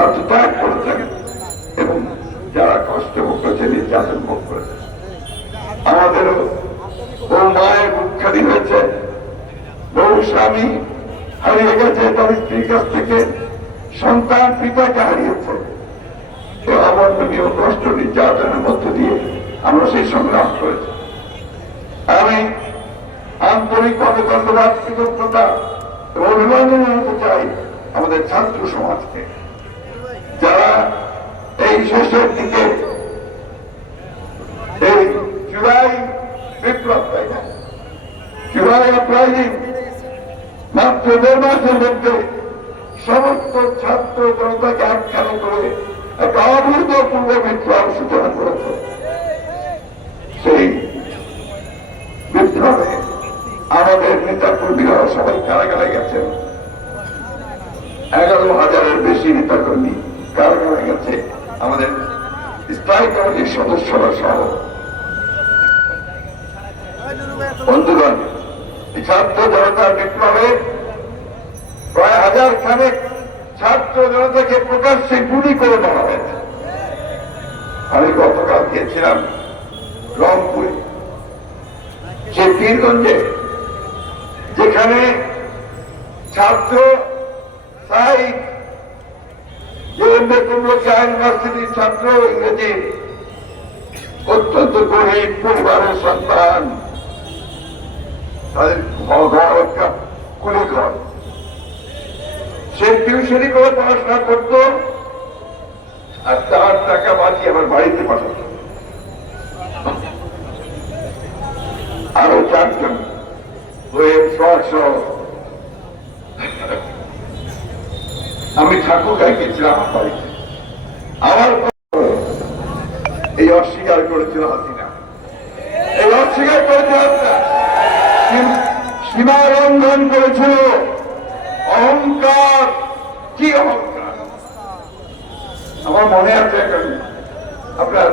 আত্মত্যাগ করেছেন এবং যারা কষ্ট ভোগ করেছে নির্যাতন ভোগ করেছে। আমাদেরও বহু মায়ের মুখখানি হয়েছে, বহু স্বামী হারিয়ে গেছে, তার স্ত্রীর কাছ থেকে সন্তান পিতাকে হারিয়েছে। অবর্ণনীয় কষ্ট নির্যাতনের মধ্য দিয়ে আমরা সেই সংগ্রাম করেছি। আমি আন্তরিকভাবে ধন্যবাদ, কৃতজ্ঞতা এবং অভিনন্দন জানাতে চাই আমাদের ছাত্র সমাজকে, যারা এই শেষের দিকে এই জুলাই বিপ্লব, তাই না, জুলাই আপরাইজিং মাত্র 1.5 মাসের মধ্যে সমস্ত ছাত্র জনতাকে একখানে করে একটা অভূতপূর্ব বিপ্লব সূচনা করেছে। সেই বিপ্লবে আমাদের নেতা কর্মীরা সবাই কারাগারে গেছেন। 11,000-এর বেশি নেতা কর্মী কারাগারে গেছে, আমাদের স্থায়ী কমিটির সদস্যরা সহ। বন্ধুগণ, ছাত্র জনতার বিপ্লবে প্রায় 1000 খানেক ছাত্র জনতাকে প্রকাশ্যে গুলি করে মারা হয়েছে। আমি গতকাল গিয়েছিলাম রংপুরে, সে পীরগঞ্জে, যেখানে ছাত্র সাহিদ ইউনিভার্সিটির ছাত্র, ইংরেজি অত্যন্ত গরিব পরিবারের সন্তান, তাদের কুলি ঘর, সে টিউশনি করে পড়াশোনা করত আর তার টাকা বাঁচিয়ে আবার বাড়িতে পাঠাত। আরো 4 জন আমি ঠাকুরগাঁয় গেছিলাম আমার বাড়িতে। আমার এই অস্বীকার করেছিল হাসিনা, এই অস্বীকার করেছিল সীমা লঙ্ঘন করেছিল। অহংকার, কি অহংকার! আমার মনে আছে এখন আপনার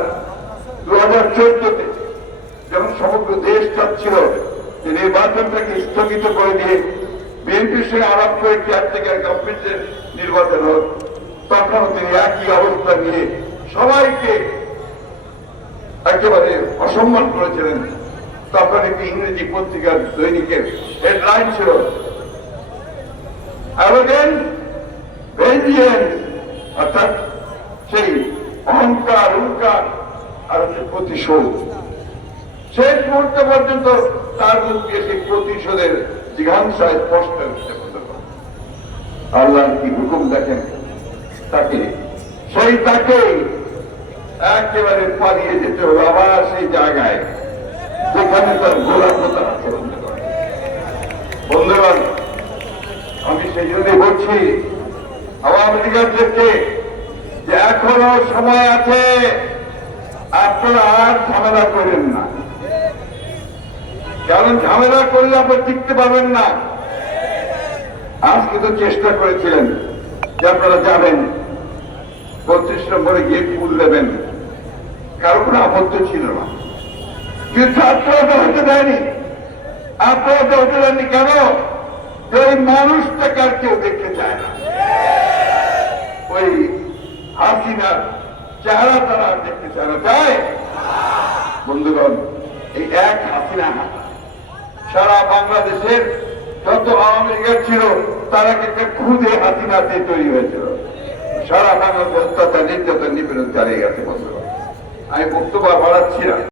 2014-তে যখন সমগ্র দেশ চাচ্ছিল যে নির্বাচনটাকে স্থগিত করে দিয়ে বিএনপির সঙ্গে আলাপ করে কেয়ারটেকার গভর্নমেন্টের নির্বাচন হোক, তখন তিনি একই অবস্থা নিয়ে সবাইকে একেবারে অসম্মান করেছিলেন। তখন একটি ইংরেজি পত্রিকার দৈনিকের হেডলাইন ছিল অর্থাৎ সেই অহংকার, উল্কার আর হচ্ছে প্রতিশোধ। শেষ মুহূর্ত পর্যন্ত তার মুখে সেই প্রতিশোধের জিঘাংসায় স্পষ্ট হতে পারে। আল্লাহর কি হুকুম দেখেন, তাকে একেবারে পালিয়ে যেতে হবে আবার সেই জায়গায় যেখানে তার গোলাপতা আচরণ করে। বন্ধুগণ, আমি সেই জন্যই বলছি আওয়ামী লীগেরদেরকে যে এখনো সময় আছে, আপনারা আর ঝামেলা করেন না, কারণ ঝামেলা করলে আপনারা টিকতে পারবেন না। আজকে তো চেষ্টা করেছিলেন যে আপনারা যাবেন 32 নম্বরে গিয়ে ফুল দেবেন, কারো কোনো আপত্তি ছিল না, কিন্তু ছাত্ররা তো হতে দেয়নি। আপনারা তো হতে দেননি কেন? ওই মানুষটাকে আর কেউ দেখতে চায় না, ওই হাসিনার চেহারা তারা আর দেখতে চায় না। চায়? বন্ধুগণ, এই এক হাসিনা সারা বাংলাদেশের যত আওয়ামী লীগের ছিল তারা কিন্তু খুদে হাসিনাতে তৈরি হয়েছিল। সারা বাংলাদেশ অত্যাচার, নির্যাতন, নিপীড়ন চালিয়ে গেছে। বন্ধুগণ, আমি বক্তব্য বাড়াচ্ছি না।